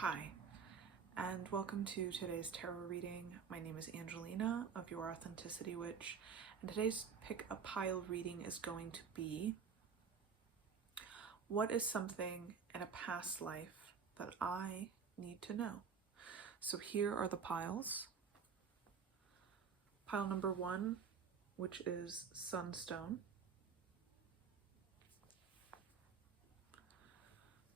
Hi, and welcome to today's tarot reading. My name is Angelina of Your Authenticity Witch, and today's pick a pile reading is going to be: what is something in a past life that I need to know? So here are the piles. Pile number 1, which is Sunstone.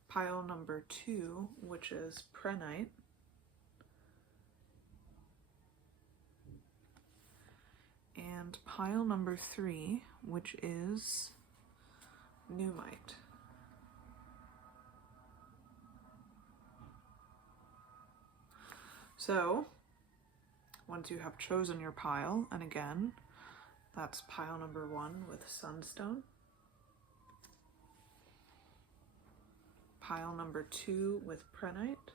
Pile number 2, which is Prenite. And pile number 3, which is NUUMMITE. So, once you have chosen your pile, and again, that's pile number 1 with Sunstone, pile number 2 with Prenite,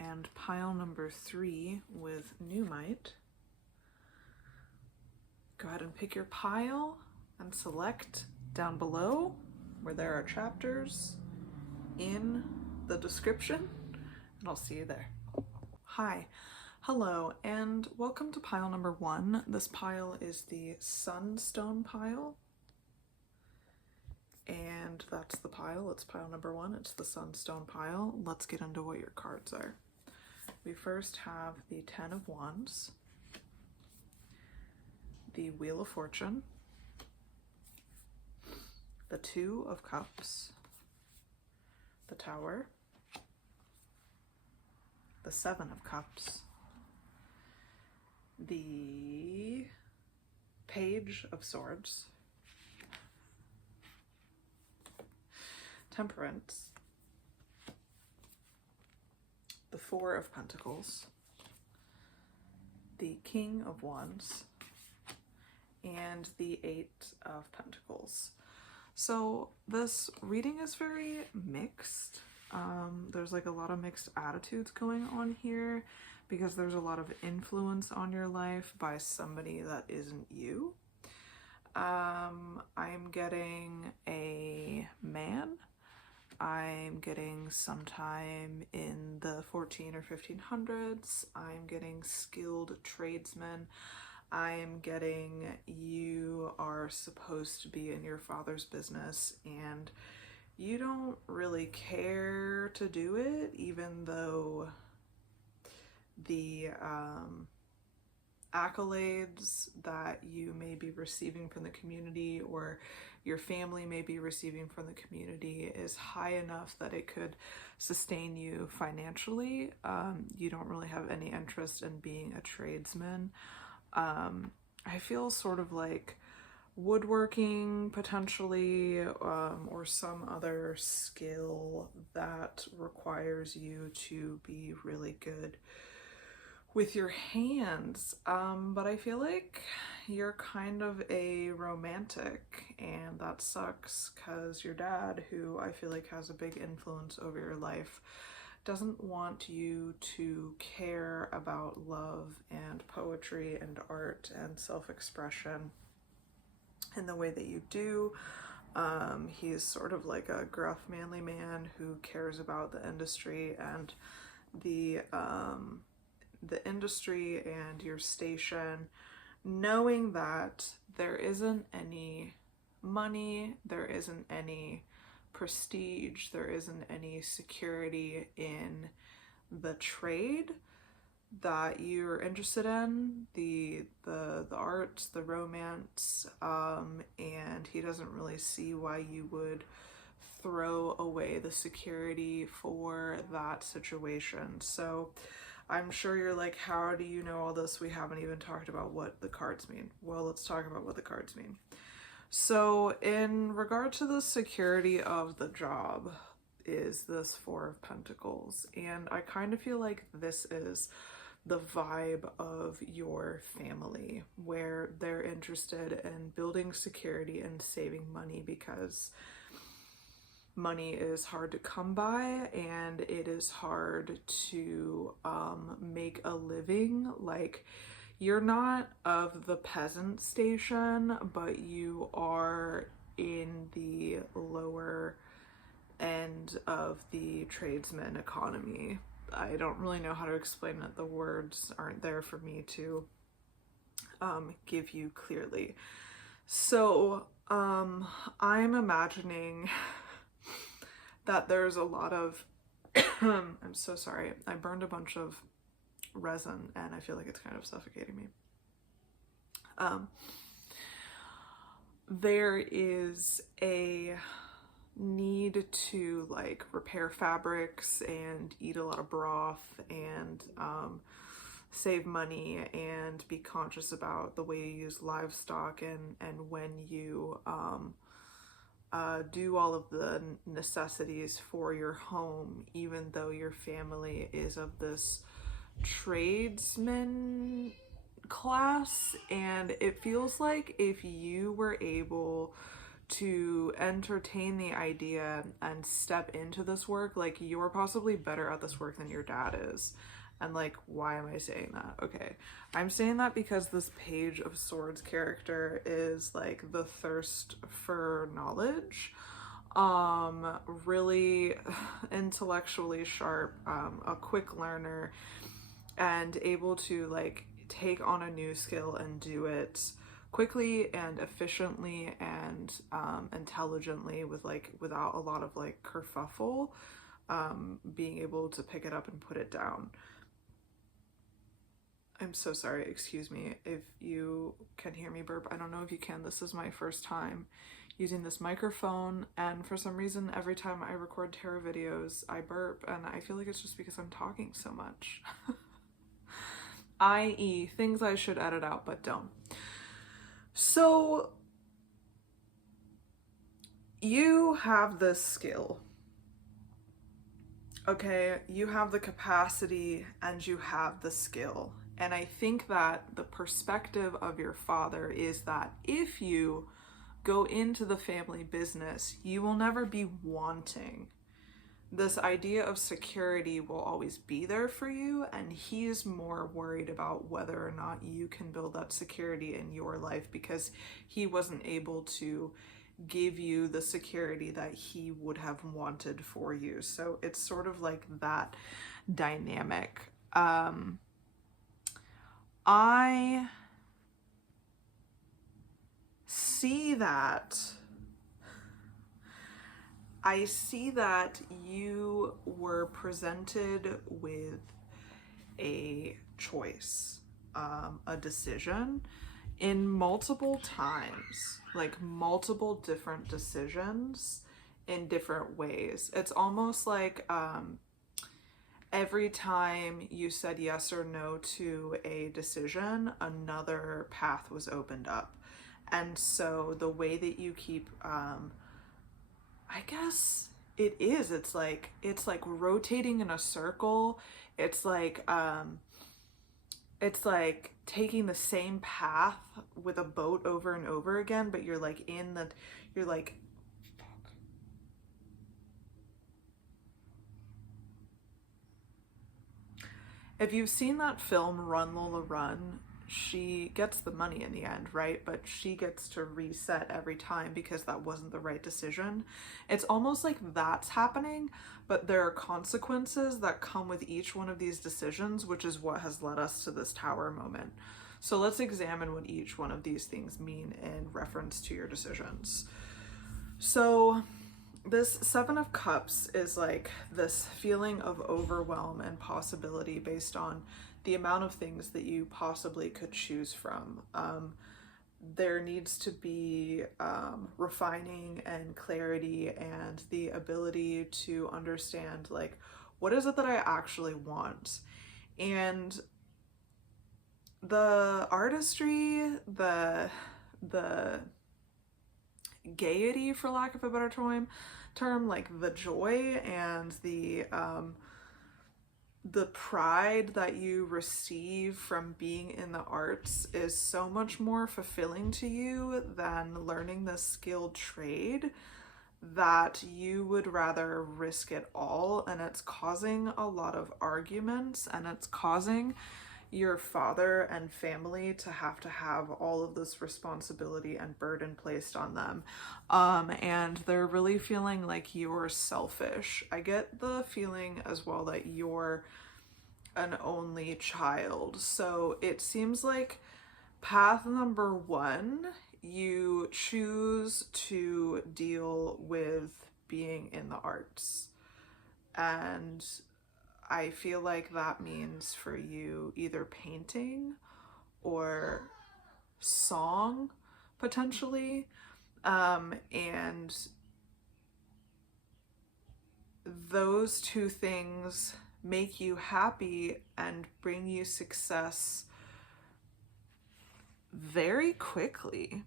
and pile number 3 with NUUMMITE. Go ahead and pick your pile and select down below where there are chapters in the description, and I'll see you there. Hi, hello, and welcome to pile number 1. This pile is the Sunstone pile, and that's the pile. It's pile number 1. It's the Sunstone pile. Let's get into what your cards are. We first have the 10 of Wands, the Wheel of Fortune, the 2 of Cups, the Tower, the 7 of Cups, the Page of Swords, Temperance, the 4 of Pentacles, the King of Wands, and the 8 of Pentacles. So this reading is very mixed. There's like a lot of mixed attitudes going on here because there's a lot of influence on your life by somebody that isn't you. I'm getting a man. I'm getting sometime in the 14 or 1500s. I'm getting skilled tradesmen. I'm getting you are supposed to be in your father's business and you don't really care to do it, even though the accolades that you may be receiving from the community or your family may be receiving from the community is high enough that it could sustain you financially. You don't really have any interest in being a tradesman. I feel sort of like woodworking potentially, or some other skill that requires you to be really good with your hands. But I feel like you're kind of a romantic, and that sucks because your dad, who I feel like has a big influence over your life, doesn't want you to care about love and poetry and art and self-expression in the way that you do. He's sort of like a gruff, manly man who cares about the industry and the industry and your station, knowing that there isn't any money, there isn't any prestige, there isn't any security in the trade that you're interested in, the arts, the romance, and he doesn't really see why you would throw away the security for that situation. So I'm sure you're like, how do you know all this? We haven't even talked about what the cards mean. Well, let's talk about what the cards mean. So in regard to the security of the job is this 4 of Pentacles, and I kind of feel like this is the vibe of your family, where they're interested in building security and saving money because money is hard to come by and it is hard to make a living. Like, you're not of the peasant station, but you are in the lower end end of the tradesman economy. I don't really know how to explain it. The words aren't there for me to give you clearly. So I'm imagining that there's a lot of I'm so sorry, I burned a bunch of resin and I feel like it's kind of suffocating me. There is a need to like repair fabrics and eat a lot of broth and save money and be conscious about the way you use livestock and when you do all of the necessities for your home, even though your family is of this tradesman class. And it feels like if you were able to entertain the idea and step into this work, like you're possibly better at this work than your dad is. And like, why am I saying that? Okay, I'm saying that because this Page of Swords character is like the thirst for knowledge, really intellectually sharp, a quick learner, and able to like take on a new skill and do it quickly and efficiently and intelligently with like without a lot of like kerfuffle, being able to pick it up and put it down. I'm so sorry, excuse me if you can hear me burp. I don't know if you can. This is my first time using this microphone, and for some reason every time I record tarot videos I burp, and I feel like it's just because I'm talking so much. i.e. things I should edit out but don't. So you have this skill, okay? You have the capacity and you have the skill. And I think that the perspective of your father is that if you go into the family business, you will never be wanting. This idea of security will always be there for you, and he is more worried about whether or not you can build that security in your life because he wasn't able to give you the security that he would have wanted for you. So it's sort of like that dynamic. I see that you were presented with a choice, a decision in multiple times, like multiple different decisions in different ways. It's almost like every time you said yes or no to a decision, another path was opened up. And so the way that you keep, I guess it's like rotating in a circle. It's like taking the same path with a boat over and over again, but you're like if you've seen that film Run Lola Run, she gets the money in the end, right? But she gets to reset every time because that wasn't the right decision. It's almost like that's happening, but there are consequences that come with each one of these decisions, which is what has led us to this tower moment. So let's examine what each one of these things mean in reference to your decisions. So this Seven of Cups is like this feeling of overwhelm and possibility based on the amount of things that you possibly could choose from. There needs to be refining and clarity and the ability to understand like, what is it that I actually want? And the artistry, the gaiety, for lack of a better term, like the joy and the pride that you receive from being in the arts is so much more fulfilling to you than learning this skilled trade, that you would rather risk it all. And it's causing a lot of arguments, and it's causing your father and family to have all of this responsibility and burden placed on them. And they're really feeling like you're selfish. I get the feeling as well that you're an only child. So it seems like path number one, you choose to deal with being in the arts. And I feel like that means for you either painting or song, potentially. And those two things make you happy and bring you success very quickly.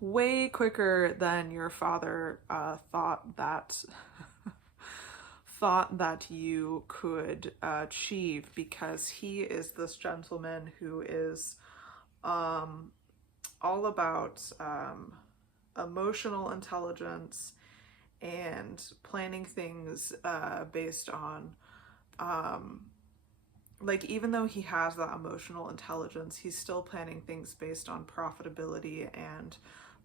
Way quicker than your father thought that you could achieve, because he is this gentleman who is all about emotional intelligence and planning things based on like, even though he has that emotional intelligence, he's still planning things based on profitability and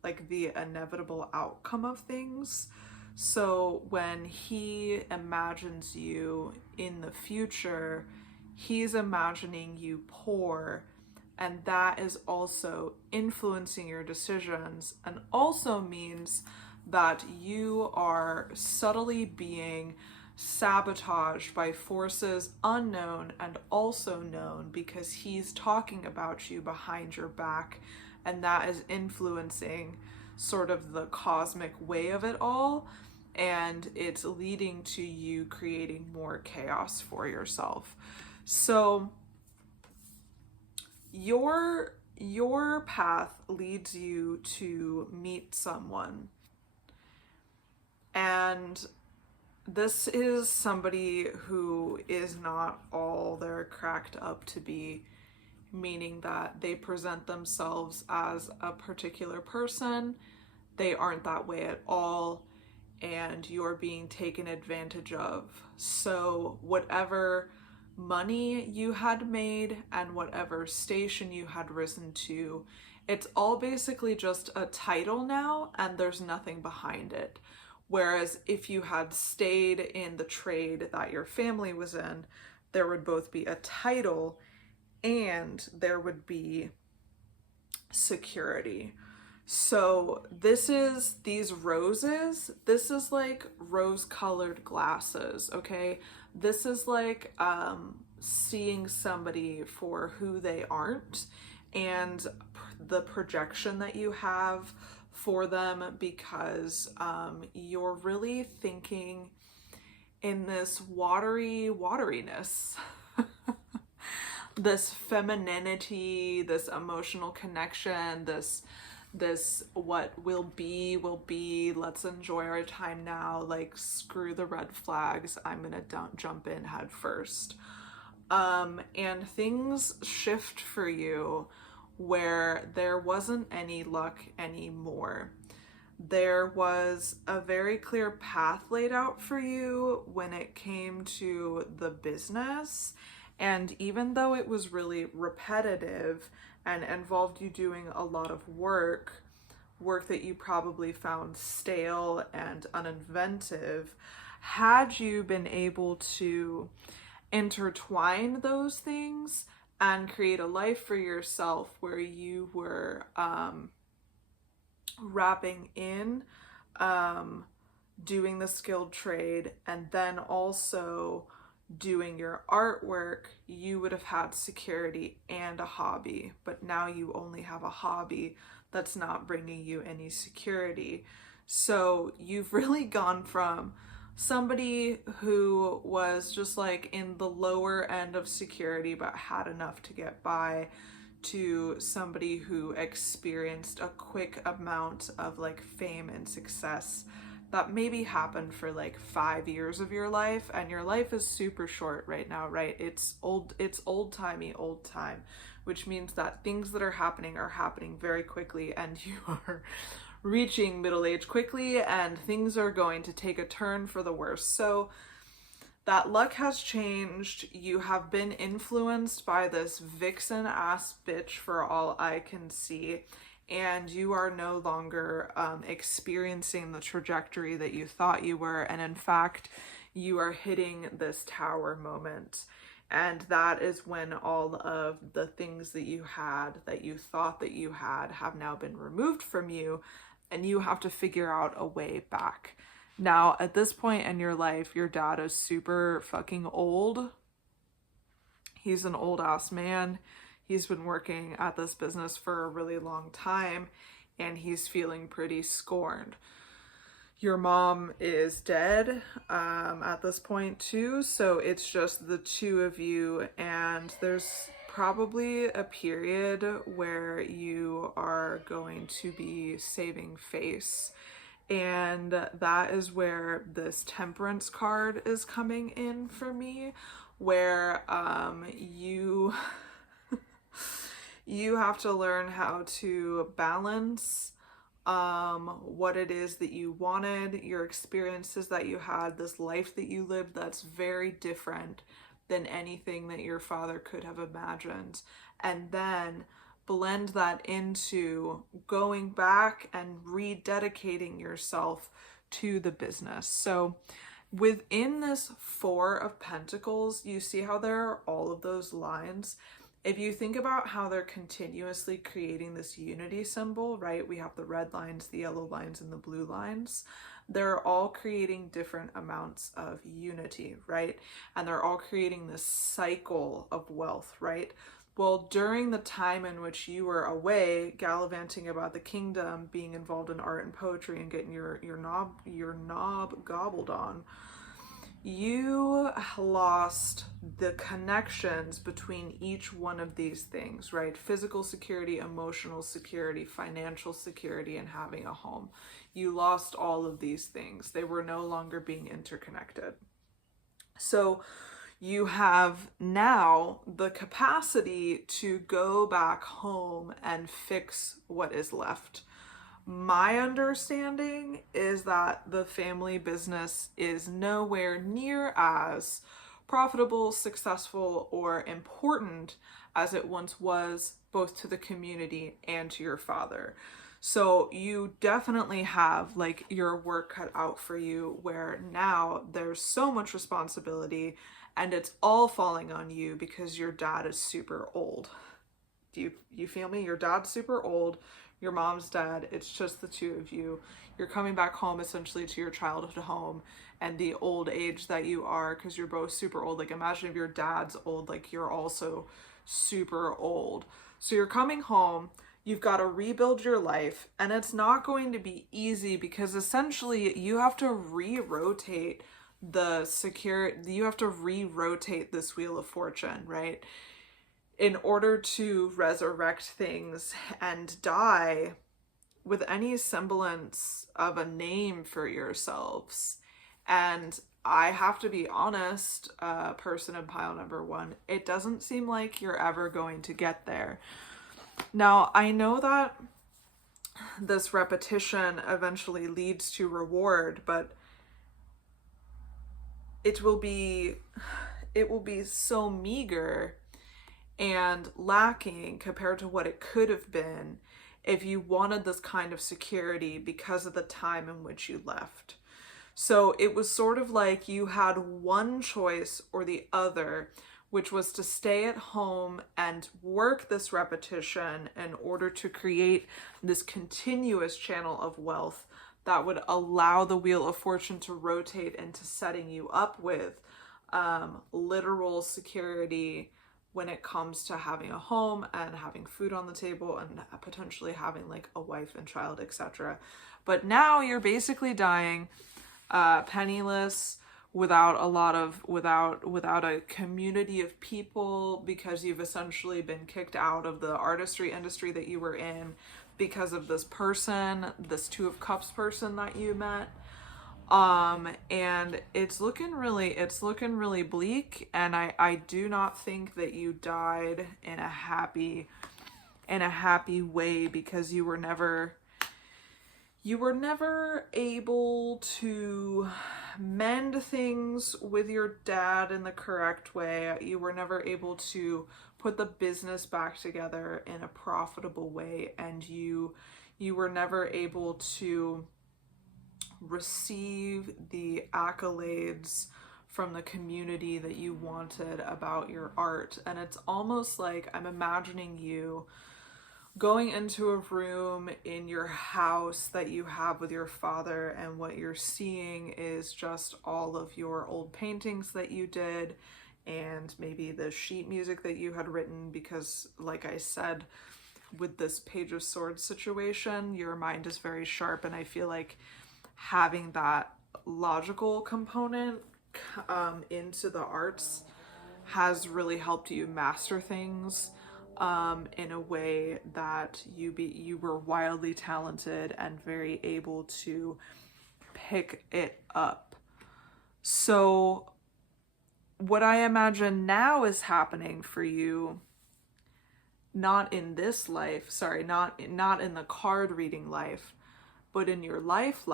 like the inevitable outcome of things. So when he imagines you in the future, he's imagining you poor, and that is also influencing your decisions, and also means that you are subtly being sabotaged by forces unknown and also known, because he's talking about you behind your back, and that is influencing sort of the cosmic way of it all, and it's leading to you creating more chaos for yourself. So your path leads you to meet someone, and this is somebody who is not all they're cracked up to be, meaning that they present themselves as a particular person. They aren't that way at all, and you're being taken advantage of. So whatever money you had made and whatever station you had risen to, it's all basically just a title now, and there's nothing behind it. Whereas if you had stayed in the trade that your family was in, there would both be a title and there would be security. So these roses, this is like rose-colored glasses, okay? This is like seeing somebody for who they aren't, and the projection that you have for them, because you're really thinking in this wateriness, this femininity, this emotional connection, this what will be, let's enjoy our time now, like screw the red flags, I'm gonna jump in head first. And things shift for you where there wasn't any luck anymore. There was a very clear path laid out for you when it came to the business, and even though it was really repetitive and involved you doing a lot of work that you probably found stale and uninventive, had you been able to intertwine those things and create a life for yourself where you were wrapping in doing the skilled trade and then also doing your artwork, you would have had security and a hobby. But now you only have a hobby that's not bringing you any security. So you've really gone from somebody who was just like in the lower end of security but had enough to get by, to somebody who experienced a quick amount of like fame and success that maybe happened for like 5 years of your life, and your life is super short right now, right? It's old time, which means that things that are happening very quickly, and you are reaching middle age quickly, and things are going to take a turn for the worse. So that luck has changed. You have been influenced by this vixen ass bitch for all I can see, and you are no longer experiencing the trajectory that you thought you were. And in fact, you are hitting this tower moment. And that is when all of the things that you had, that you thought that you had, have now been removed from you, and you have to figure out a way back. Now, at this point in your life, your dad is super fucking old. He's an old ass man. He's been working at this business for a really long time, and he's feeling pretty scorned. Your mom is dead at this point too, so it's just the two of you, and there's probably a period where you are going to be saving face. And that is where this temperance card is coming in for me, where you you have to learn how to balance what it is that you wanted, your experiences that you had, this life that you lived that's very different than anything that your father could have imagined, and then blend that into going back and rededicating yourself to the business. So within this Four of Pentacles, you see how there are all of those lines. If you think about how they're continuously creating this unity symbol, right? We have the red lines, the yellow lines, and the blue lines. They're all creating different amounts of unity, right? And they're all creating this cycle of wealth, right? Well, during the time in which you were away, gallivanting about the kingdom, being involved in art and poetry, and getting your knob gobbled on, you lost the connections between each one of these things, right? Physical security, emotional security, financial security, and having a home. You lost all of these things. They were no longer being interconnected. So you have now the capacity to go back home and fix what is left. My understanding is that the family business is nowhere near as profitable, successful, or important as it once was, both to the community and to your father. So you definitely have like your work cut out for you, where now there's so much responsibility and it's all falling on you because your dad is super old. Do you feel me? Your dad's super old. Your mom's dead. It's just the two of you. You're coming back home essentially to your childhood home and the old age that you are, because you're both super old. Like imagine if your dad's old, like you're also super old. So you're coming home, you've got to rebuild your life, and it's not going to be easy because essentially you have to re-rotate you have to re-rotate this Wheel of Fortune, right? In order to resurrect things and die with any semblance of a name for yourselves. And I have to be honest, person in pile number one, it doesn't seem like you're ever going to get there. Now, I know that this repetition eventually leads to reward, but it will be so meager and lacking compared to what it could have been if you wanted this kind of security because of the time in which you left. So it was sort of like you had one choice or the other, which was to stay at home and work this repetition in order to create this continuous channel of wealth that would allow the Wheel of Fortune to rotate into setting you up with literal security when it comes to having a home and having food on the table and potentially having like a wife and child, etc. But now you're basically dying penniless, without a community of people, because you've essentially been kicked out of the artistry industry that you were in because of this person, this Two of Cups person that you met. And it's looking really bleak, and I do not think that you died in a happy way, because you were never you were never able to mend things with your dad in the correct way. You were never able to put the business back together in a profitable way, and you were never able to receive the accolades from the community that you wanted about your art. And it's almost like I'm imagining you going into a room in your house that you have with your father, and what you're seeing is just all of your old paintings that you did, and maybe the sheet music that you had written, because like I said, with this Page of Swords situation, your mind is very sharp, and I feel like having that logical component into the arts has really helped you master things in a way that you were wildly talented and very able to pick it up. So what I imagine now is happening for you, not in this life, sorry, not in the card reading life, but in your life,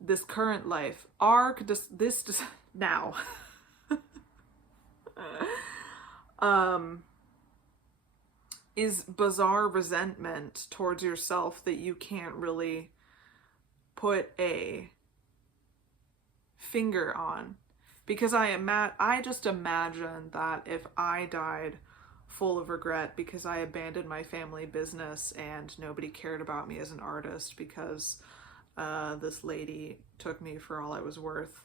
this current life arc, this now, is bizarre resentment towards yourself that you can't really put a finger on. Because I just imagine that if I died full of regret because I abandoned my family business and nobody cared about me as an artist because this lady took me for all I was worth,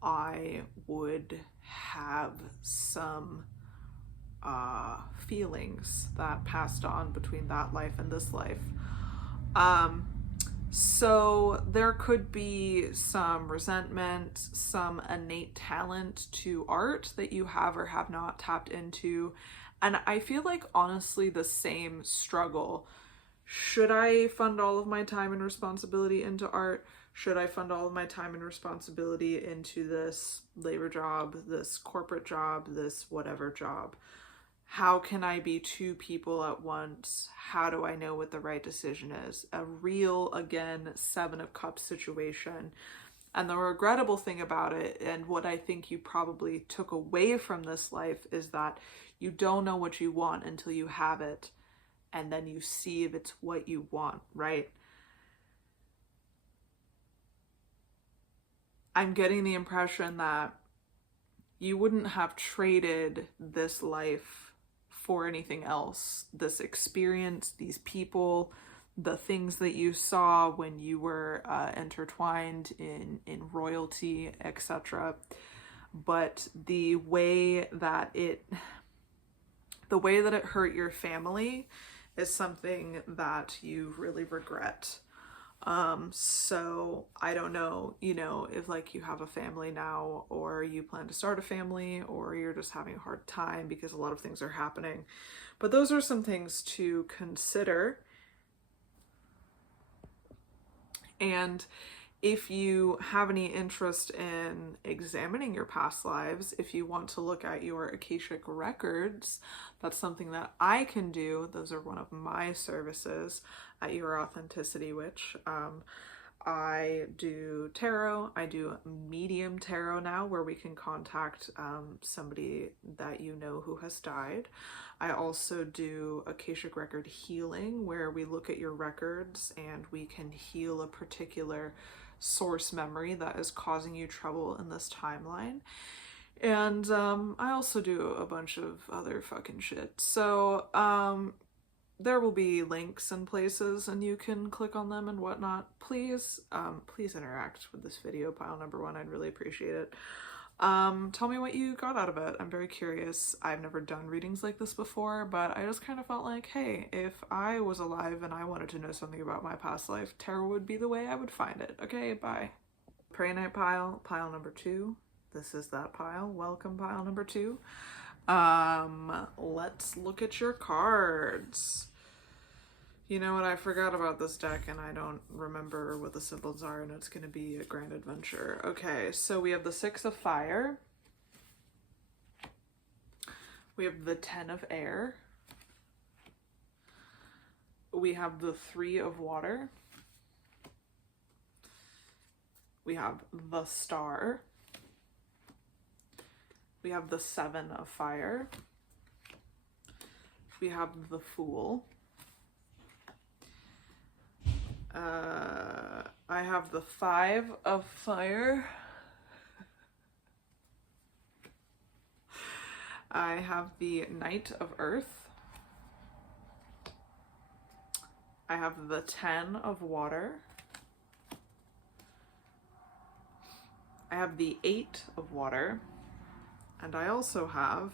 I would have some feelings that passed on between that life and this life. So there could be some resentment, some innate talent to art that you have or have not tapped into. And I feel like, honestly, the same struggle. Should I fund all of my time and responsibility into art? Should I fund all of my time and responsibility into this labor job, this corporate job, this whatever job? How can I be two people at once? How do I know what the right decision is? A real, again, Seven of Cups situation. And the regrettable thing about it, and what I think you probably took away from this life, is that you don't know what you want until you have it, and then you see if it's what you want, right? I'm getting the impression that you wouldn't have traded this life for anything else. This experience, these people, the things that you saw when you were intertwined in royalty, etc. But the way that it hurt your family is something that you really regret. So I don't know, if like you have a family now, or you plan to start a family, or you're just having a hard time because a lot of things are happening. But those are some things to consider. And if you have any interest in examining your past lives, if you want to look at your Akashic Records, that's something that I can do. Those are one of my services at Your Authenticity Witch. I do tarot. I do medium tarot now, where we can contact somebody that you know who has died. I also do Akashic Record healing, where we look at your records and we can heal a particular source memory that is causing you trouble in this timeline. And I also do a bunch of other fucking shit. So there will be links and places, and you can click on them and whatnot. Please interact with this video, pile number one. I'd really appreciate it. Tell me what you got out of it. I'm very curious. I've never done readings like this before, but I just kind of felt like, hey, if I was alive and I wanted to know something about my past life, tarot would be the way I would find it. Okay, bye. Pray Night pile number 2. This is that pile. Welcome, pile number 2. Let's look at your cards. You know what, I forgot about this deck and I don't remember what the symbols are, and it's going to be a grand adventure. Okay, so we have the 6 of Fire. We have the 10 of Air. We have the 3 of Water. We have the Star. We have the Seven of Fire. We have the Fool. I have the Five of Fire. I have the Knight of Earth. I have the Ten of Water. I have the Eight of Water. And I also have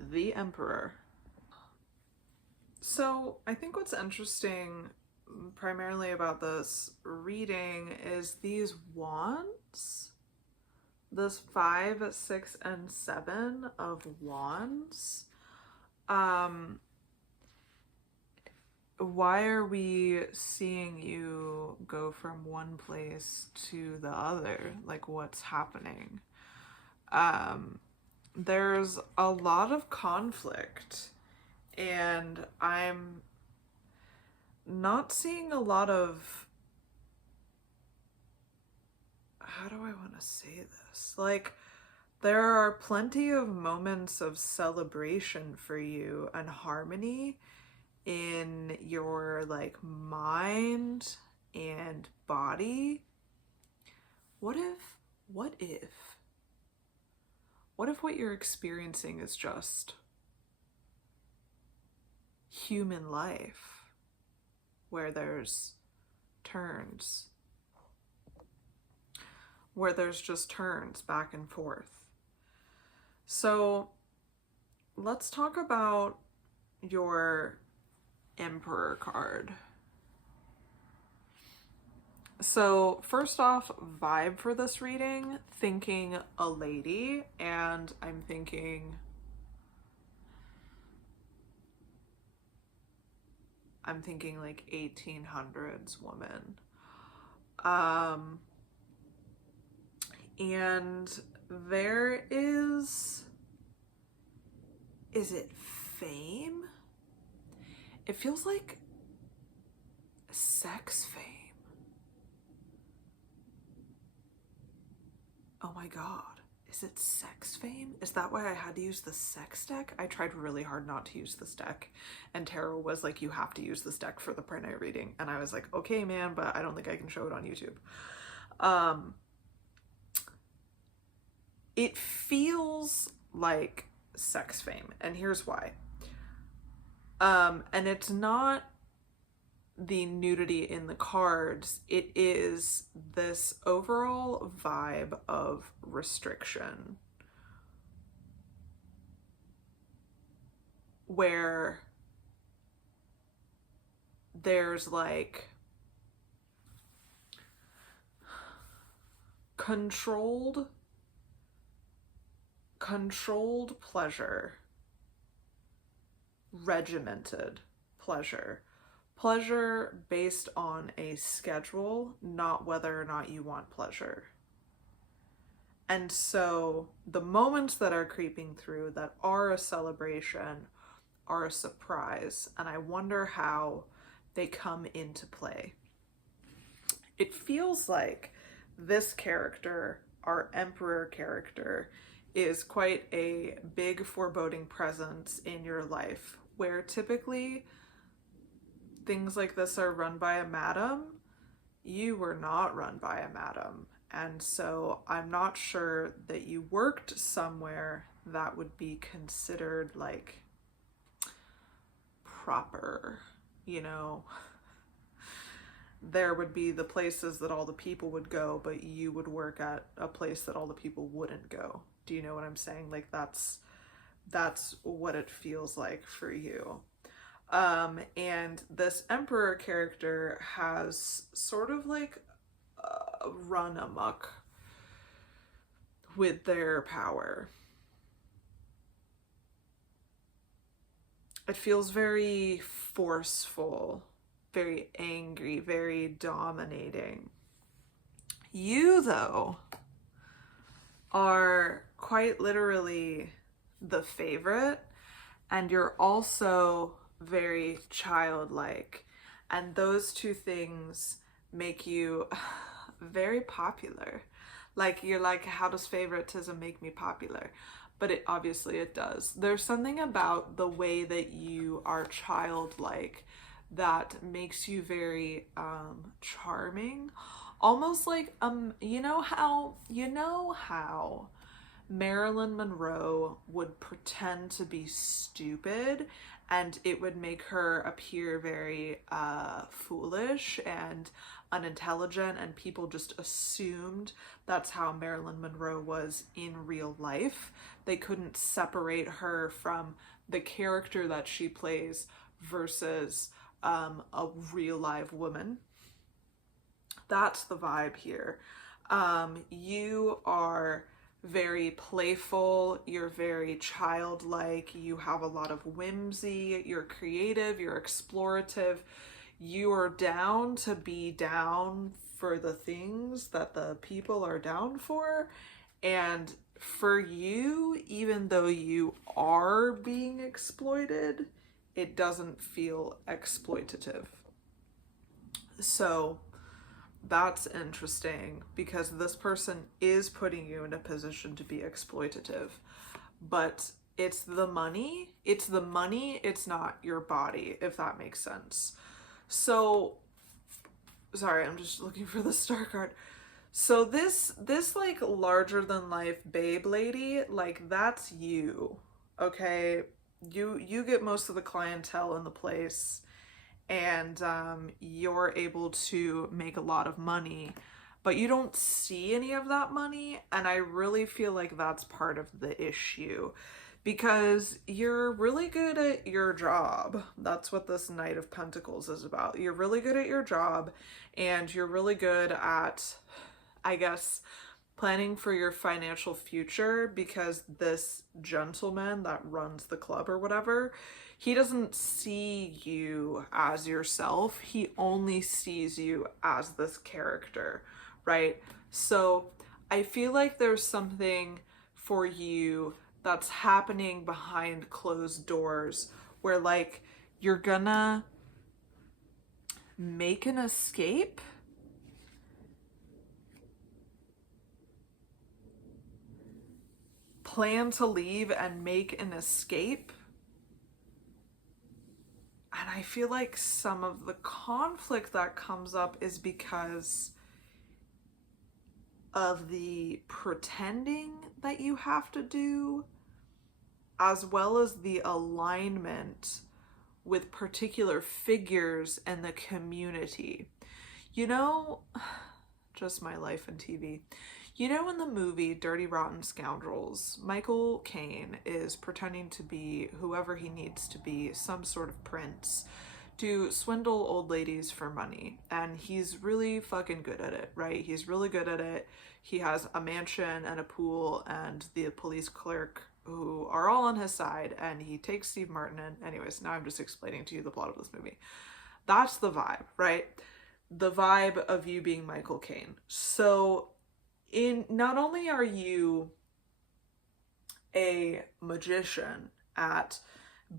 the Emperor. So I think what's interesting primarily about this reading is these wands, this 5, 6, and 7 of wands. Why are we seeing you go from one place to the other? Like, what's happening? There's a lot of conflict, and I'm not seeing a lot of, how do I want to say this? Like, there are plenty of moments of celebration for you and harmony in your like mind and body. What if what you're experiencing is just human life, where there's turns, where there's just turns back and forth? So let's talk about your Emperor card. So first off, vibe for this reading, thinking a lady, and I'm thinking like 1800s woman. And there is it fame? It feels like sex fame. Oh my god, is it sex fame? Is that why I had to use the sex deck? I tried really hard not to use this deck, and tarot was like, you have to use this deck for the primary reading, and I was like, okay man, but I don't think I can show it on YouTube. It feels like sex fame, and here's why. And it's not the nudity in the cards, it is this overall vibe of restriction, where there's like controlled pleasure, regimented pleasure based on a schedule, not whether or not you want pleasure. And so the moments that are creeping through that are a celebration are a surprise, and I wonder how they come into play. It feels like this character, our Emperor character, is quite a big foreboding presence in your life, where typically things like this are run by a madam. You were not run by a madam, and so I'm not sure that you worked somewhere that would be considered like proper, you know. There would be the places that all the people would go, but you would work at a place that all the people wouldn't go. Do you know what I'm saying? Like that's what it feels like for you. And this Emperor character has sort of like run amok with their power. It feels very forceful, very angry, very dominating. You, though, are quite literally the favorite, and you're also very childlike, and those two things make you very popular. Like, you're like, how does favoritism make me popular? But it obviously it does. There's something about the way that you are childlike that makes you very charming. Almost like you know how Marilyn Monroe would pretend to be stupid and it would make her appear very foolish and unintelligent, and people just assumed that's how Marilyn Monroe was in real life. They couldn't separate her from the character that she plays versus a real live woman. That's the vibe here. You are very playful, you're very childlike, you have a lot of whimsy, you're creative, you're explorative, you are down to be down for the things that the people are down for. And for you, even though you are being exploited, it doesn't feel exploitative. So that's interesting, because this person is putting you in a position to be exploitative, but it's the money, it's not your body, if that makes sense. So, sorry, I'm just looking for the star card. So this like larger than life babe lady, like, that's you, okay? You get most of the clientele in the place, and you're able to make a lot of money, but you don't see any of that money. And I really feel like that's part of the issue, because you're really good at your job. That's what this Knight of Pentacles is about. You're really good at your job, and you're really good at, I guess, planning for your financial future, because this gentleman that runs the club or whatever, he doesn't see you as yourself. He only sees you as this character, right? So I feel like there's something for you that's happening behind closed doors, where like you're gonna make an escape. Plan to leave and make an escape. And I feel like some of the conflict that comes up is because of the pretending that you have to do, as well as the alignment with particular figures in the community. You know, just my life in TV. You know, in the movie Dirty Rotten Scoundrels, Michael Caine is pretending to be whoever he needs to be, some sort of prince, to swindle old ladies for money. And he's really fucking good at it, right? He's really good at it. He has a mansion and a pool and the police clerk who are all on his side, and he takes Steve Martin in. Anyways, now I'm just explaining to you the plot of this movie. That's the vibe, right? The vibe of you being Michael Caine. So not only are you a magician at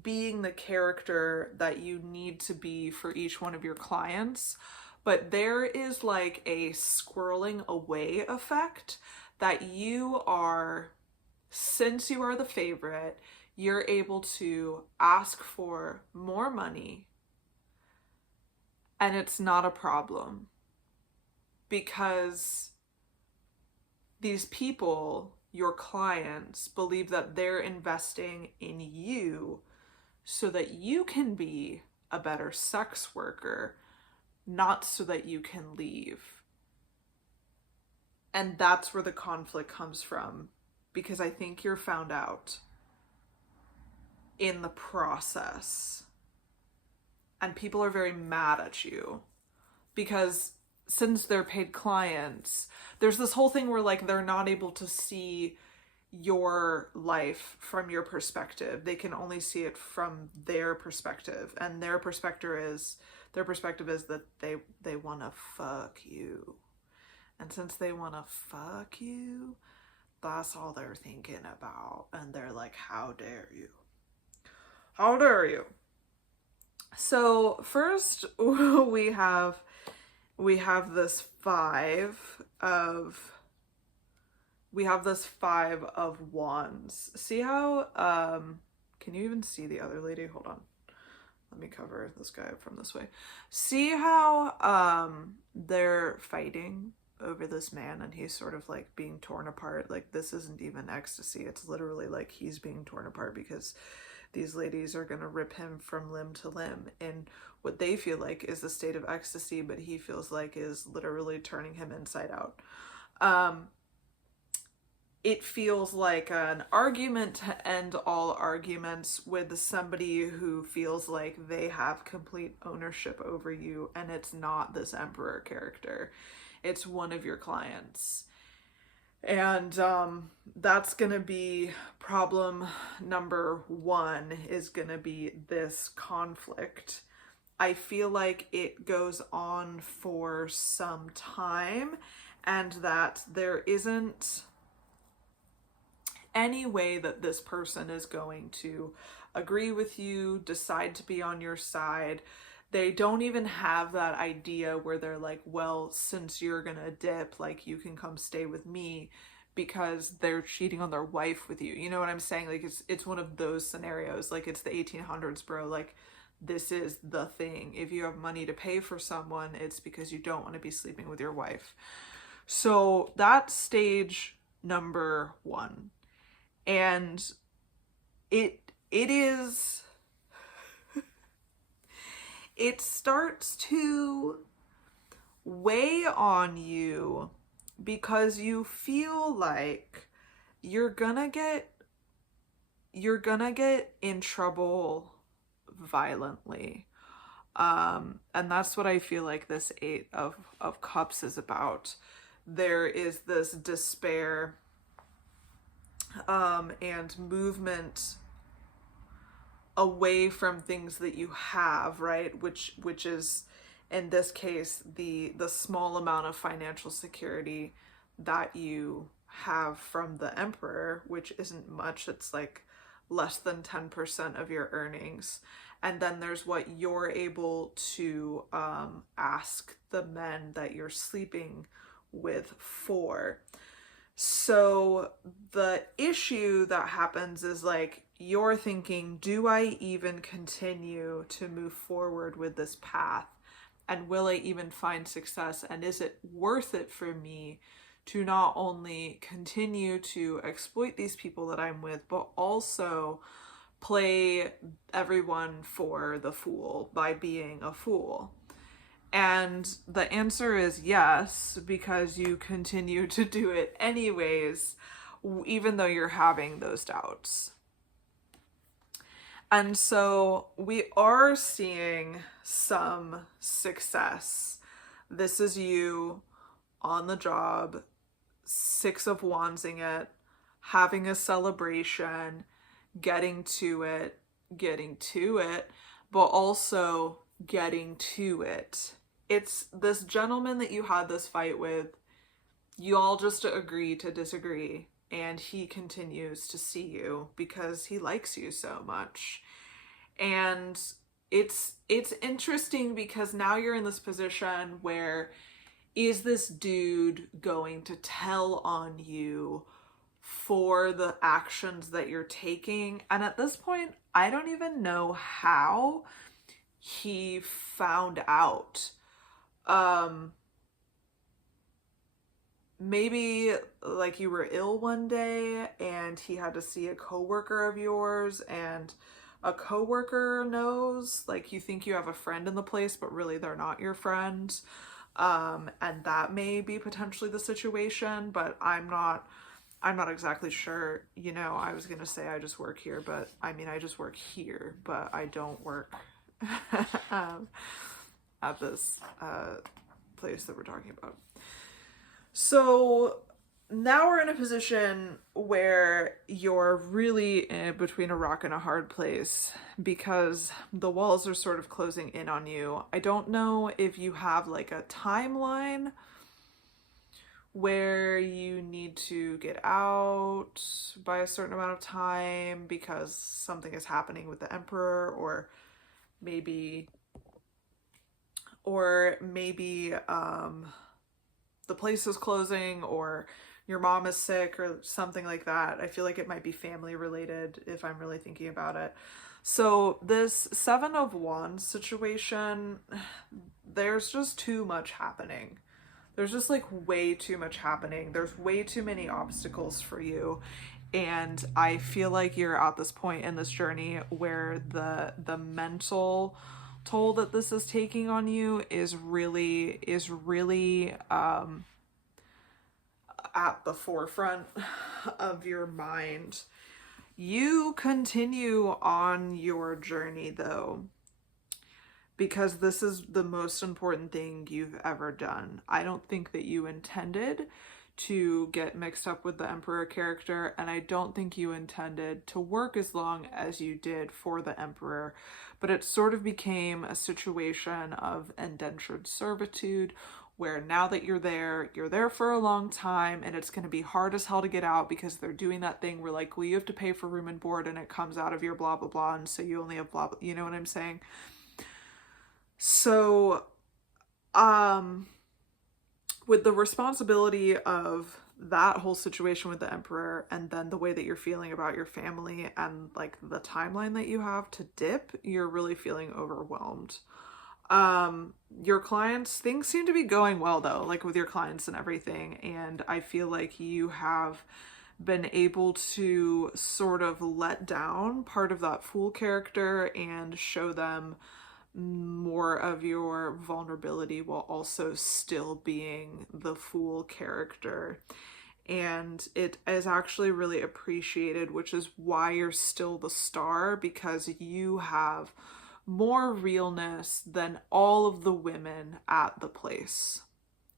being the character that you need to be for each one of your clients, but there is like a squirreling away effect that you are, since you are the favorite, you're able to ask for more money, and it's not a problem, because these people, your clients, believe that they're investing in you so that you can be a better sex worker, not so that you can leave. And that's where the conflict comes from, because I think you're found out in the process. And people are very mad at you, because since they're paid clients, there's this whole thing where like they're not able to see your life from your perspective. They can only see it from their perspective, and their perspective is that they want to fuck you. And since they want to fuck you, that's all they're thinking about. And they're like, how dare you? How dare you? So first we have we have this five of wands. See how, can you even see the other lady? Hold on. Let me cover this guy from this way. See how, they're fighting over this man and he's sort of like being torn apart. Like, this isn't even ecstasy. It's literally like he's being torn apart because these ladies are going to rip him from limb to limb in what they feel like is a state of ecstasy, but he feels like is literally turning him inside out. It feels like an argument to end all arguments with somebody who feels like they have complete ownership over you, and it's not this emperor character. It's one of your clients. And that's gonna be problem number one, is gonna be this conflict. I feel like it goes on for some time and that there isn't any way that this person is going to agree with you, decide to be on your side. They don't even have that idea where they're like, well, since you're gonna dip, like, you can come stay with me, because they're cheating on their wife with you. You know what I'm saying? Like, it's one of those scenarios. Like, it's the 1800s, bro. Like, this is the thing. If you have money to pay for someone, it's because you don't want to be sleeping with your wife. So that's stage number one. And it is, it starts to weigh on you because you feel like you're gonna get in trouble violently. And that's what I feel like this Eight of Cups is about. There is this despair and movement away from things that you have, right? Which is, in this case, the small amount of financial security that you have from the Emperor, which isn't much. It's like less than 10% of your earnings. And then there's what you're able to ask the men that you're sleeping with for. So the issue that happens is, like, you're thinking, do I even continue to move forward with this path? And will I even find success? And is it worth it for me to not only continue to exploit these people that I'm with, but also play everyone for the fool by being a fool? And the answer is yes, because you continue to do it anyways, even though you're having those doubts. And so we are seeing some success. This is you on the job, Six of Wandsing it, having a celebration, getting to it, but also getting to it. It's this gentleman that you had this fight with. You all just agree to disagree, and he continues to see you because he likes you so much. And it's interesting because now you're in this position where, is this dude going to tell on you for the actions that you're taking? And at this point, I don't even know how he found out. Maybe like you were ill one day and he had to see a coworker of yours, and a coworker knows, like, you think you have a friend in the place, but really they're not your friend. And that may be potentially the situation, but I'm not exactly sure. You know, I was gonna say I just work here, but I mean, I just work here, but I don't work at this place that we're talking about. So now we're in a position where you're really between a rock and a hard place because the walls are sort of closing in on you. I don't know if you have like a timeline where you need to get out by a certain amount of time because something is happening with the Emperor, or maybe or maybe the place is closing, or your mom is sick or something like that. I feel like it might be family related if I'm really thinking about it. So this Seven of Wands situation, there's just too much happening. There's just like way too much happening. There's way too many obstacles for you. And I feel like you're at this point in this journey where the mental toll that this is taking on you is really at the forefront of your mind. You continue on your journey though, because this is the most important thing you've ever done. I don't think that you intended to get mixed up with the Emperor character, and I don't think you intended to work as long as you did for the Emperor, but it sort of became a situation of indentured servitude, where now that you're there for a long time, and it's going to be hard as hell to get out because they're doing that thing where like, well, you have to pay for room and board and it comes out of your blah blah blah, and so you only have blah blah, you know what I'm saying? So with the responsibility of that whole situation with the Emperor, and then the way that you're feeling about your family and like the timeline that you have to dip, you're really feeling overwhelmed. Your clients, things seem to be going well though, like with your clients and everything, and I feel like you have been able to sort of let down part of that fool character and show them more of your vulnerability while also still being the fool character. And it is actually really appreciated, which is why you're still the star, because you have more realness than all of the women at the place.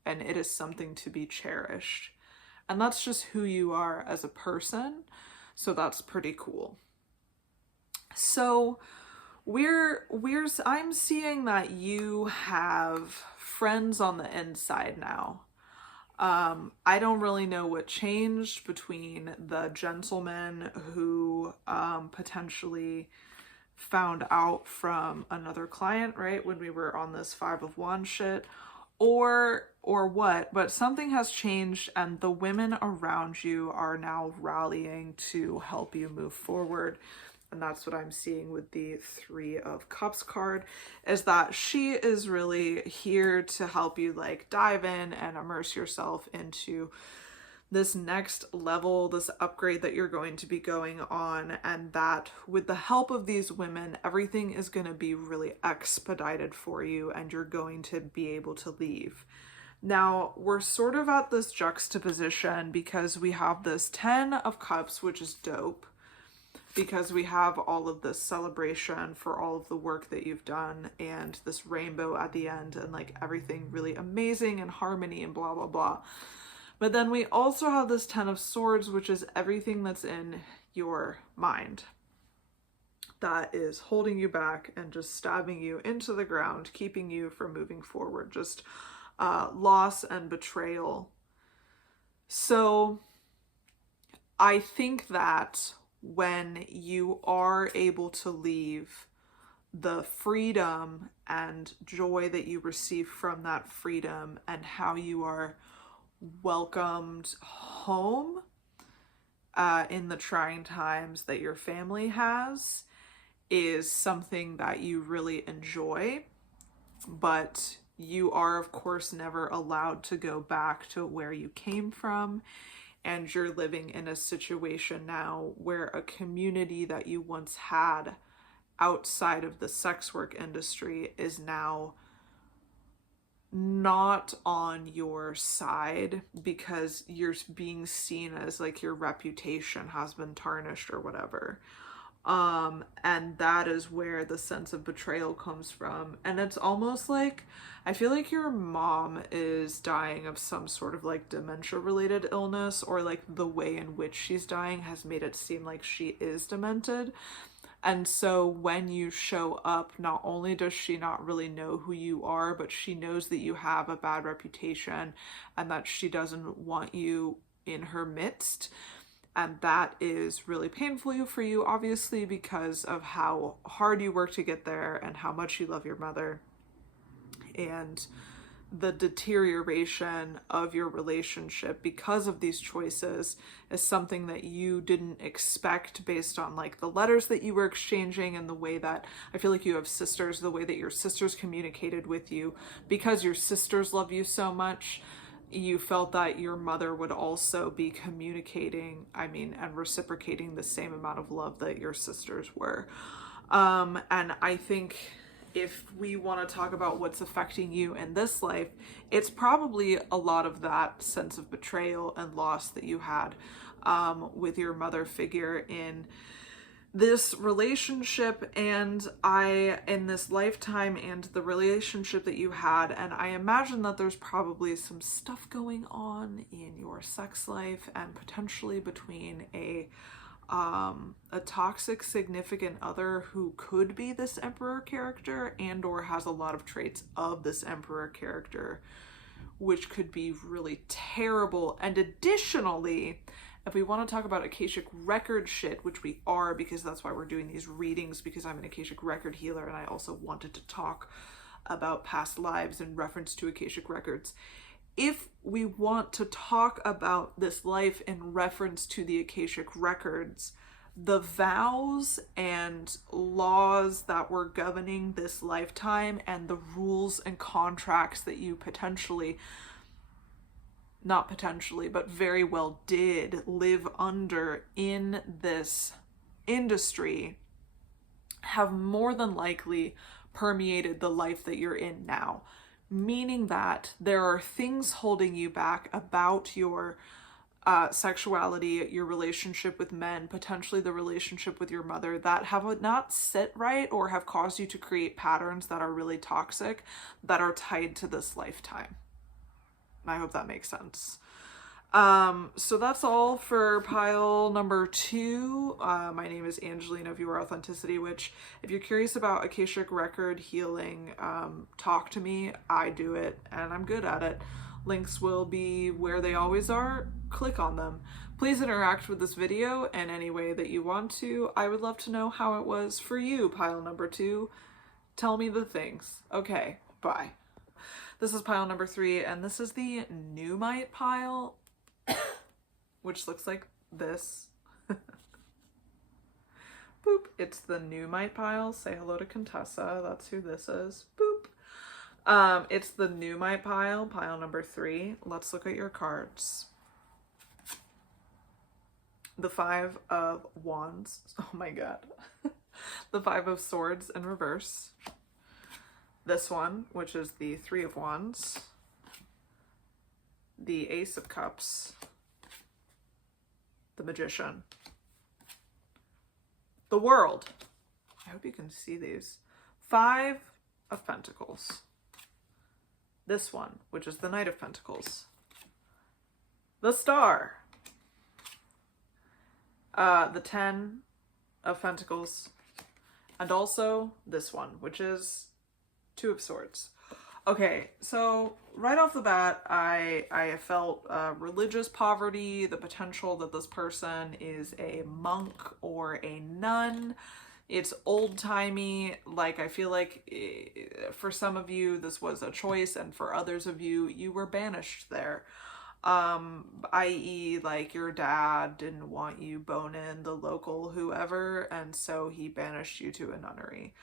And it is something to be cherished. And that's just who you are as a person. So that's pretty cool. So I'm seeing that you have friends on the inside now. I don't really know what changed between the gentleman who potentially found out from another client, right, when we were on this Five of Wands shit, or what, but something has changed, and the women around you are now rallying to help you move forward. And that's what I'm seeing with the Three of Cups card, is that she is really here to help you like dive in and immerse yourself into this next level, this upgrade that you're going to be going on, and that with the help of these women, everything is going to be really expedited for you and you're going to be able to leave. Now, we're sort of at this juxtaposition because we have this 10 of Cups, which is dope, because we have all of this celebration for all of the work that you've done and this rainbow at the end and like everything really amazing and harmony and blah, blah, blah. But then we also have this 10 of Swords, which is everything that's in your mind that is holding you back and just stabbing you into the ground, keeping you from moving forward, just loss and betrayal. So I think that when you are able to leave, the freedom and joy that you receive from that freedom and how you are welcomed home in the trying times that your family has is something that you really enjoy, but you are of course never allowed to go back to where you came from. And you're living in a situation now where a community that you once had outside of the sex work industry is now not on your side because you're being seen as like your reputation has been tarnished or whatever. And that is where the sense of betrayal comes from. And it's almost like, I feel like your mom is dying of some sort of like dementia related illness, or like the way in which she's dying has made it seem like she is demented. And so when you show up, not only does she not really know who you are, but she knows that you have a bad reputation and that she doesn't want you in her midst. And that is really painful for you, obviously, because of how hard you work to get there and how much you love your mother. and the deterioration of your relationship because of these choices is something that you didn't expect based on like the letters that you were exchanging and the way that I feel like you have sisters, the way that your sisters communicated with you. Because your sisters love you so much, you felt that your mother would also be communicating, and reciprocating the same amount of love that your sisters were. And I think if we want to talk about what's affecting you in this life, it's probably a lot of that sense of betrayal and loss that you had with your mother figure in this relationship and in this lifetime, and the relationship that you had. And I imagine that there's probably some stuff going on in your sex life and potentially between a toxic significant other who could be this emperor character and or has a lot of traits of this emperor character, which could be really terrible. And additionally, if we want to talk about Akashic record shit, which we are, because that's why we're doing these readings, because I'm an Akashic record healer and I also wanted to talk about past lives in reference to Akashic records. If we want to talk about this life in reference to the Akashic records, the vows and laws that were governing this lifetime and the rules and contracts that you not potentially, but very well did live under in this industry have more than likely permeated the life that you're in now. Meaning that there are things holding you back about your sexuality, your relationship with men, potentially the relationship with your mother, that have not sit right or have caused you to create patterns that are really toxic that are tied to this lifetime. I hope that makes sense. So that's all for pile number 2. My name is Angelina of Your Authenticity Witch. If you're curious about Akashic record healing, talk to me. I do it and I'm good at it. Links will be where they always are. Click on them. Please interact with this video in any way that you want to. I would love to know how it was for you, pile number 2. Tell me the things. Okay, bye. This is pile number 3, and this is the NUUMMITE pile, which looks like this. Boop. It's the NUUMMITE pile. Say hello to Contessa. That's who this is. Boop. It's the NUUMMITE pile, pile number 3. Let's look at your cards. The 5 of Wands. Oh my god. The 5 of Swords in reverse. This one, which is the 3 of Wands. The Ace of Cups. The Magician. The World. I hope you can see these. 5 of Pentacles. This one, which is the Knight of Pentacles. The Star. The 10 of Pentacles. And also this one, which is 2 of Swords. Okay, so right off the bat, I felt religious poverty, the potential that this person is a monk or a nun. It's old-timey. Like, I feel like for some of you, this was a choice, and for others of you, you were banished there. I.e., like, your dad didn't want you boning the local whoever, and so he banished you to a nunnery.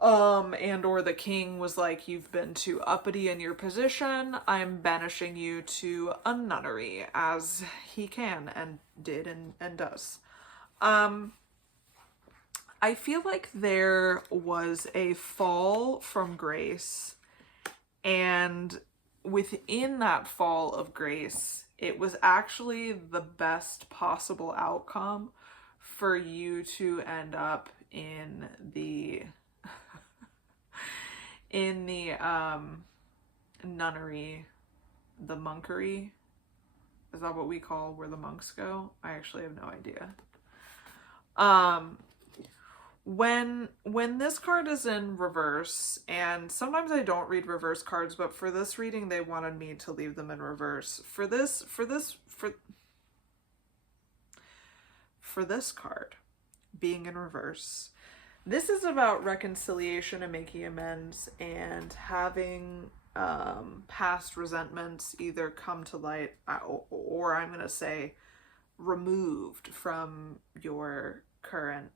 And or the king was like, you've been too uppity in your position, I'm banishing you to a nunnery, as he can and did and does. I feel like there was a fall from grace, and within that fall of grace, it was actually the best possible outcome for you to end up in the nunnery, the monkery. Is that what we call where the monks go? I actually have no idea. When this card is in reverse, and sometimes I don't read reverse cards, but for this reading they wanted me to leave them in reverse. For this card being in reverse, This is about reconciliation and making amends and having past resentments either come to light or I'm going to say removed from your current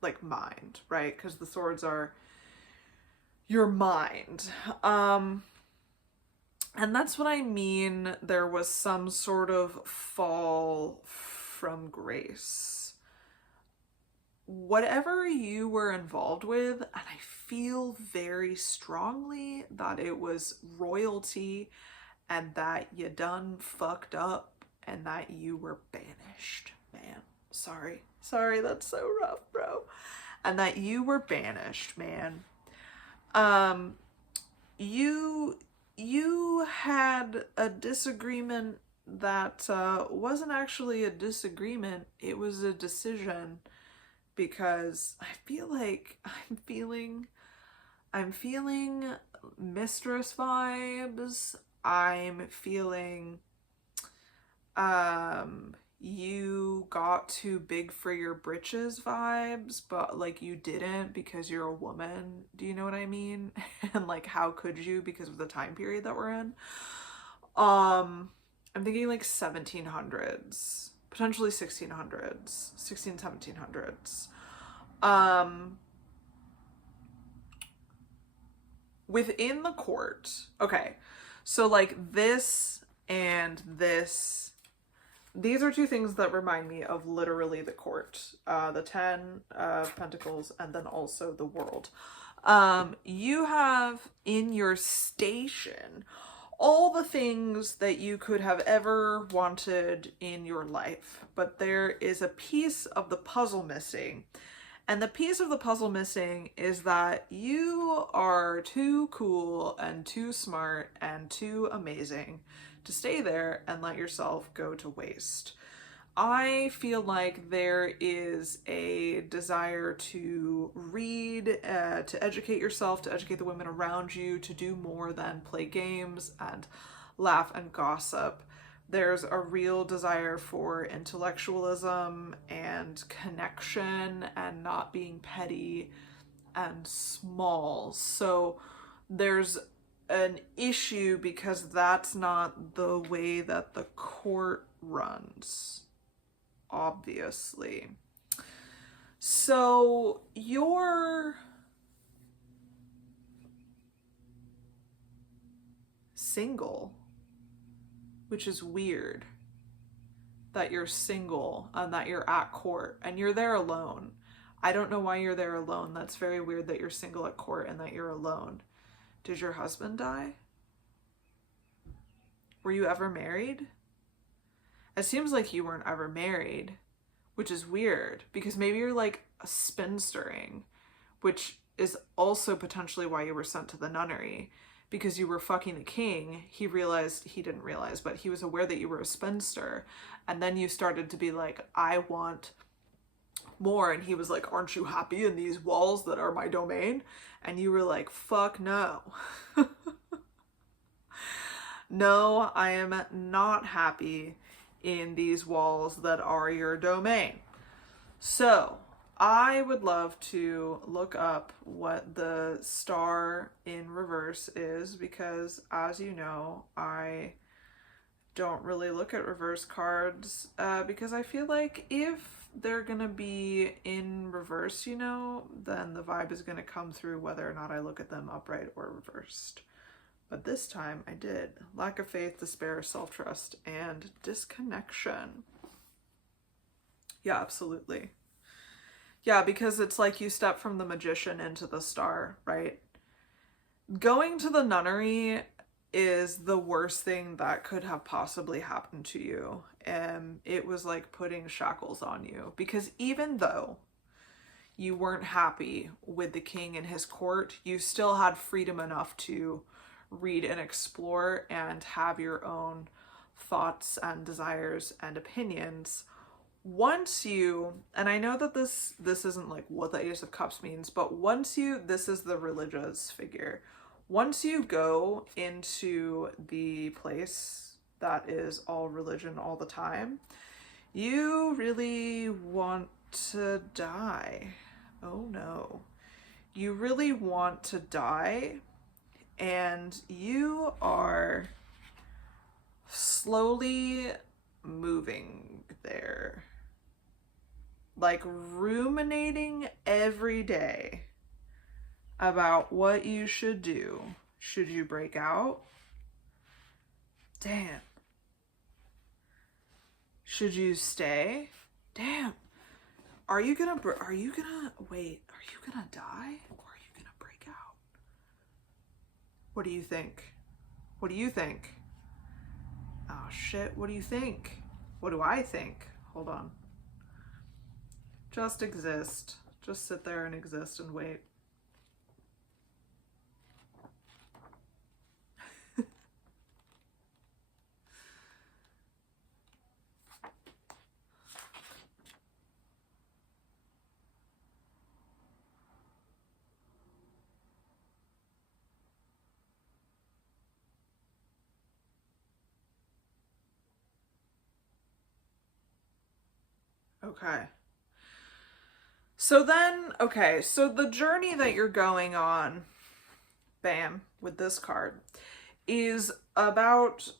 like mind, right? Because the swords are your mind. And that's what I mean. There was some sort of fall from grace. Whatever you were involved with, and I feel very strongly that it was royalty and that you done fucked up and that you were banished, man. Sorry, that's so rough, bro. And that you were banished, man. You had a disagreement that wasn't actually a disagreement, it was a decision, because I feel like I'm feeling mistress vibes. I'm feeling you got too big for your britches vibes, but like you didn't because you're a woman. Do you know what I mean? And like how could you because of the time period that we're in? I'm thinking like 1700s, potentially 1600s, 1700s. Within the court. Okay. So like this and this, these are two things that remind me of literally the court, the 10 of Pentacles, and then also the world. You have in your station all the things that you could have ever wanted in your life, but there is a piece of the puzzle missing. And the piece of the puzzle missing is that you are too cool and too smart and too amazing to stay there and let yourself go to waste. I feel like there is a desire to read, to educate yourself, to educate the women around you, to do more than play games and laugh and gossip. There's a real desire for intellectualism and connection and not being petty and small. So there's an issue because that's not the way that the court runs, obviously. So you're single, which is weird that you're single and that you're at court and you're there alone. I don't know why you're there alone. That's very weird that you're single at court and that you're alone. Did your husband die? Were you ever married? It seems like you weren't ever married, which is weird because maybe you're like a spinstering, which is also potentially why you were sent to the nunnery, because you were fucking the king. He didn't realize, but he was aware that you were a spinster. And then you started to be like, I want more. And he was like, aren't you happy in these walls that are my domain? And you were like, fuck no. No, I am not happy in these walls that are your domain. So I would love to look up what the star in reverse is, because as you know, I don't really look at reverse cards because I feel like if they're gonna be in reverse, you know, then the vibe is gonna come through whether or not I look at them upright or reversed. But this time I did. Lack of faith, despair, self-trust, and disconnection. Yeah, absolutely. Yeah, because it's like you step from the magician into the star, right? Going to the nunnery is the worst thing that could have possibly happened to you. And it was like putting shackles on you, because even though you weren't happy with the king and his court, you still had freedom enough to read and explore and have your own thoughts and desires and opinions. Once you, and I know that this isn't like what the Ace of Cups means, but once you, this is the religious figure. Once you go into the place that is all religion all the time, you really want to die. Oh no. You really want to die, and you are slowly moving there. Like ruminating every day about what you should do. Should you break out? Damn. Should you stay? Damn. Are you gonna die? Or are you gonna break out? What do you think? What do you think? Oh shit, what do you think? What do I think? Hold on. Just exist. Just sit there and exist and wait. Okay. So then, okay, so the journey that you're going on, bam, with this card, is about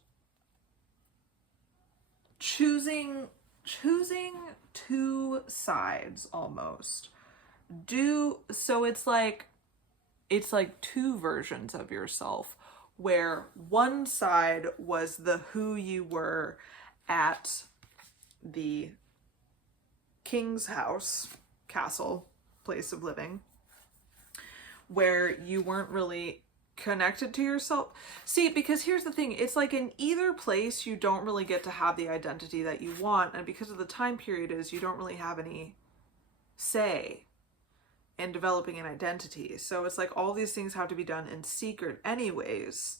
choosing two sides almost. So it's like two versions of yourself, where one side was the who you were at the king's house, castle, place of living, where you weren't really connected to yourself. See, because here's the thing, it's like in either place you don't really get to have the identity that you want, and because of the time period is, you don't really have any say in developing an identity. So it's like all these things have to be done in secret anyways.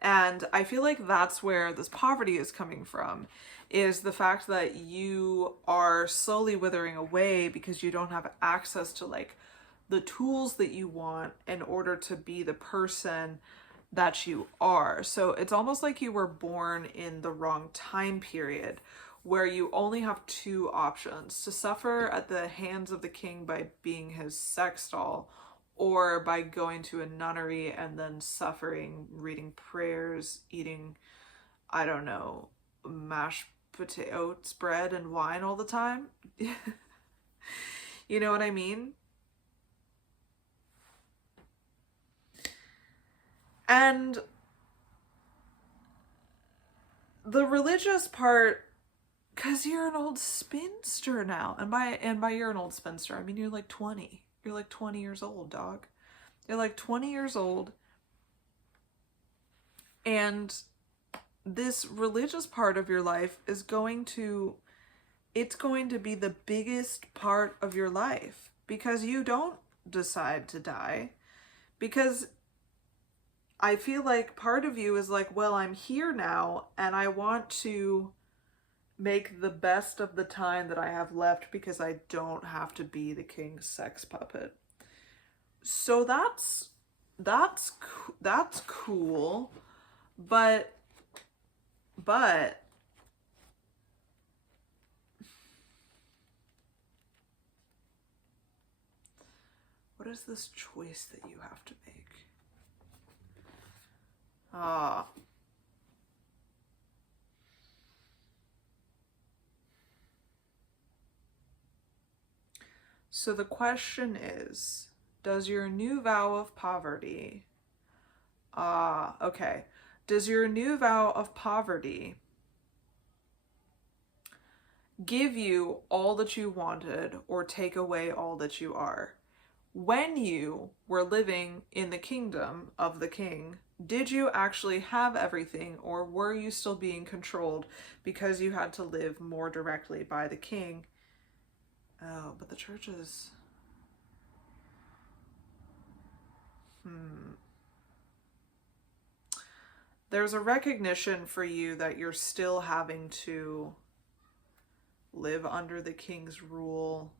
And I feel like that's where this poverty is coming from, is the fact that you are slowly withering away because you don't have access to like the tools that you want in order to be the person that you are. So it's almost like you were born in the wrong time period, where you only have two options: to suffer at the hands of the king by being his sex doll, or by going to a nunnery and then suffering, reading prayers, eating, I don't know, mashed potatoes, bread, and wine all the time. You know what I mean? And the religious part, because you're an old spinster now, and by you're an old spinster, I mean you're like 20. You're like 20 years old, dog. You're like 20 years old. And this religious part of your life is going to be the biggest part of your life, because you don't decide to die. Because I feel like part of you is like, well, I'm here now and I want to make the best of the time that I have left because I don't have to be the king's sex puppet. So that's cool, but what is this choice that you have to make? So the question is, does your new vow of poverty, okay. Does your new vow of poverty give you all that you wanted or take away all that you are? When you were living in the kingdom of the king, did you actually have everything, or were you still being controlled because you had to live more directly by the king? Oh, but the church is... There's a recognition for you that you're still having to live under the king's rule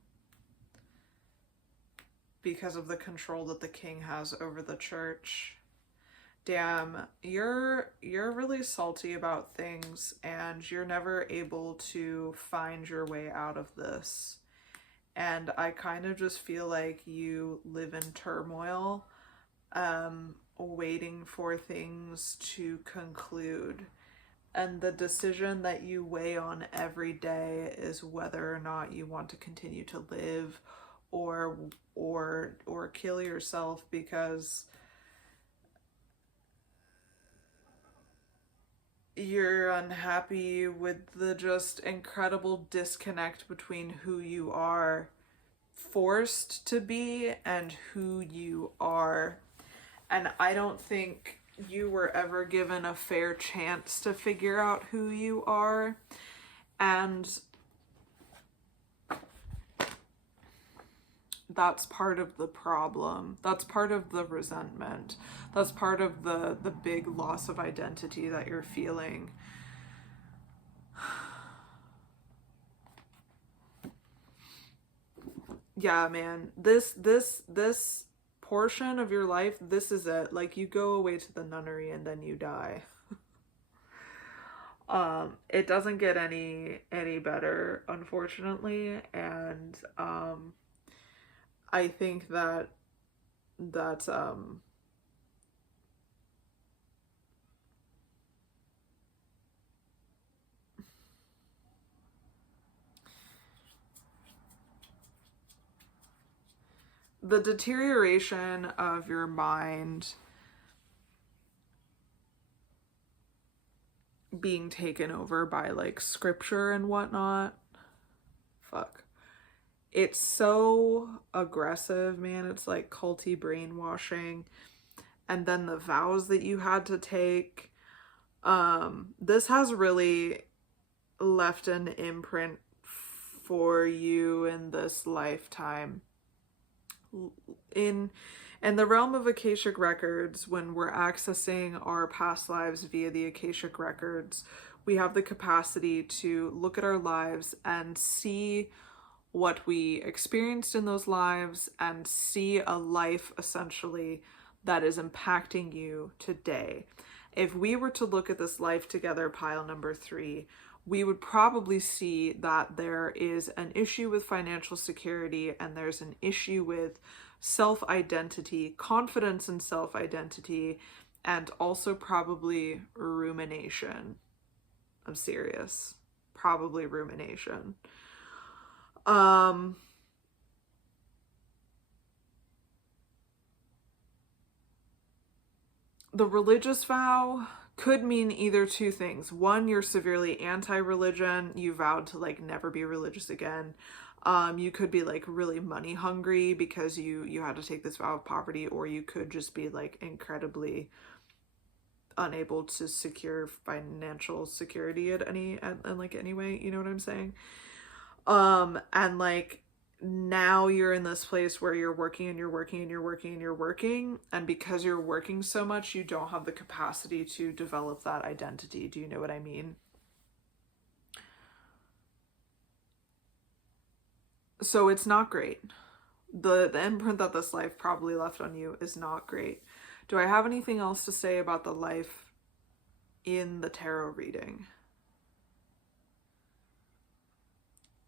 because of the control that the king has over the church. Damn, you're really salty about things, and you're never able to find your way out of this. And I kind of just feel like you live in turmoil, waiting for things to conclude. And the decision that you weigh on every day is whether or not you want to continue to live or or kill yourself, because you're unhappy with the just incredible disconnect between who you are forced to be and who you are. And I don't think you were ever given a fair chance to figure out who you are. And that's part of the problem. That's part of the resentment. That's part of the big loss of identity that you're feeling. Yeah, man. This portion of your life, this is it. Like, you go away to the nunnery and then you die. It doesn't get any better, unfortunately, and I think that that the deterioration of your mind being taken over by like scripture and whatnot, fuck, it's so aggressive, man. It's like culty brainwashing. And then the vows that you had to take, this has really left an imprint for you in this lifetime. In the realm of Akashic Records, when we're accessing our past lives via the Akashic Records, we have the capacity to look at our lives and see what we experienced in those lives and see a life essentially that is impacting you today. If we were to look at this life together pile number 3, we would probably see that there is an issue with financial security, and there's an issue with self-identity, confidence in self-identity, and also probably rumination. I'm serious. Probably rumination. The religious vow could mean either two things. One, you're severely anti-religion. You vowed to like never be religious again. You could be like really money hungry because you had to take this vow of poverty, or you could just be like incredibly unable to secure financial security at any way, you know what I'm saying? And like now you're in this place where you're working and you're working and you're working and you're working, and because you're working so much, you don't have the capacity to develop that identity. Do you know what I mean? So it's not great. The imprint that this life probably left on you is not great. Do I have anything else to say about the life in the tarot reading?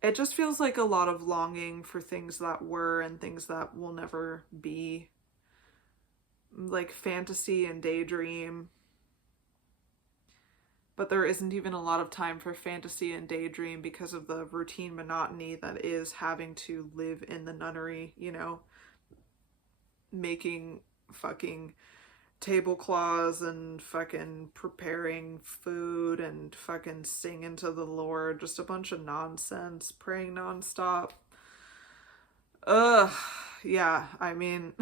It just feels like a lot of longing for things that were and things that will never be. Like fantasy and daydream. But there isn't even a lot of time for fantasy and daydream because of the routine monotony that is having to live in the nunnery, you know? Making fucking tablecloths and fucking preparing food and fucking singing to the Lord, just a bunch of nonsense, praying nonstop. Ugh, yeah, I mean,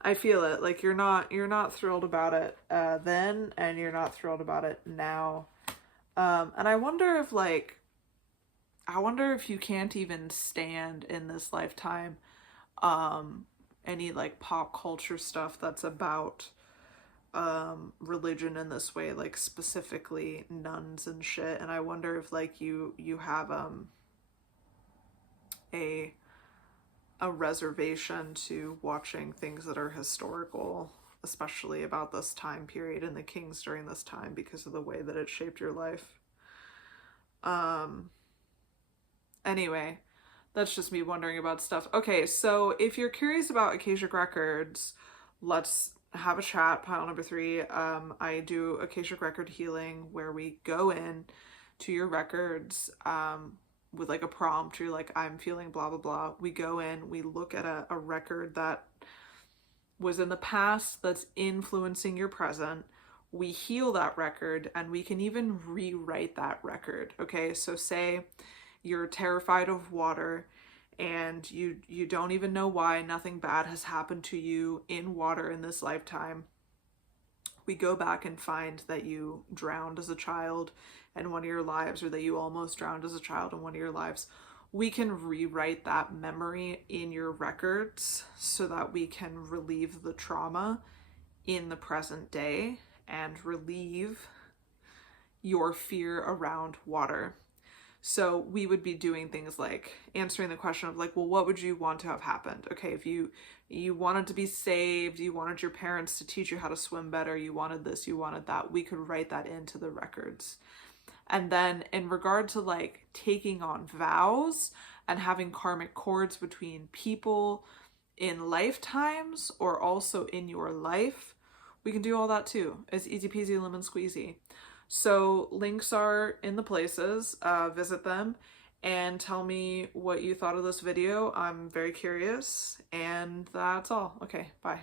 I feel it. Like you're not thrilled about it then, and you're not thrilled about it now. And I wonder if you can't even stand in this lifetime any like pop culture stuff that's about religion in this way, like specifically nuns and shit. And I wonder if like you have a reservation to watching things that are historical, especially about this time period and the kings during this time, because of the way that it shaped your life. Anyway, that's just me wondering about stuff. Okay, so if you're curious about Akashic Records, let's have a chat. Pile number 3. I do Akashic Record healing where we go in to your records with like a prompt. You're like, I'm feeling blah, blah, blah. We go in, we look at a record that was in the past that's influencing your present. We heal that record and we can even rewrite that record. Okay, so say you're terrified of water and you don't even know why, nothing bad has happened to you in water in this lifetime. We go back and find that you drowned as a child in one of your lives, or that you almost drowned as a child in one of your lives. We can rewrite that memory in your records so that we can relieve the trauma in the present day and relieve your fear around water. So we would be doing things like answering the question of like, well, what would you want to have happened? Okay, if you wanted to be saved, you wanted your parents to teach you how to swim better, you wanted this, you wanted that, we could write that into the records. And then in regard to like taking on vows and having karmic cords between people in lifetimes or also in your life, we can do all that too. It's easy peasy lemon squeezy. So links are in the places, visit them and tell me what you thought of this video. I'm very curious, and that's all. Okay, bye.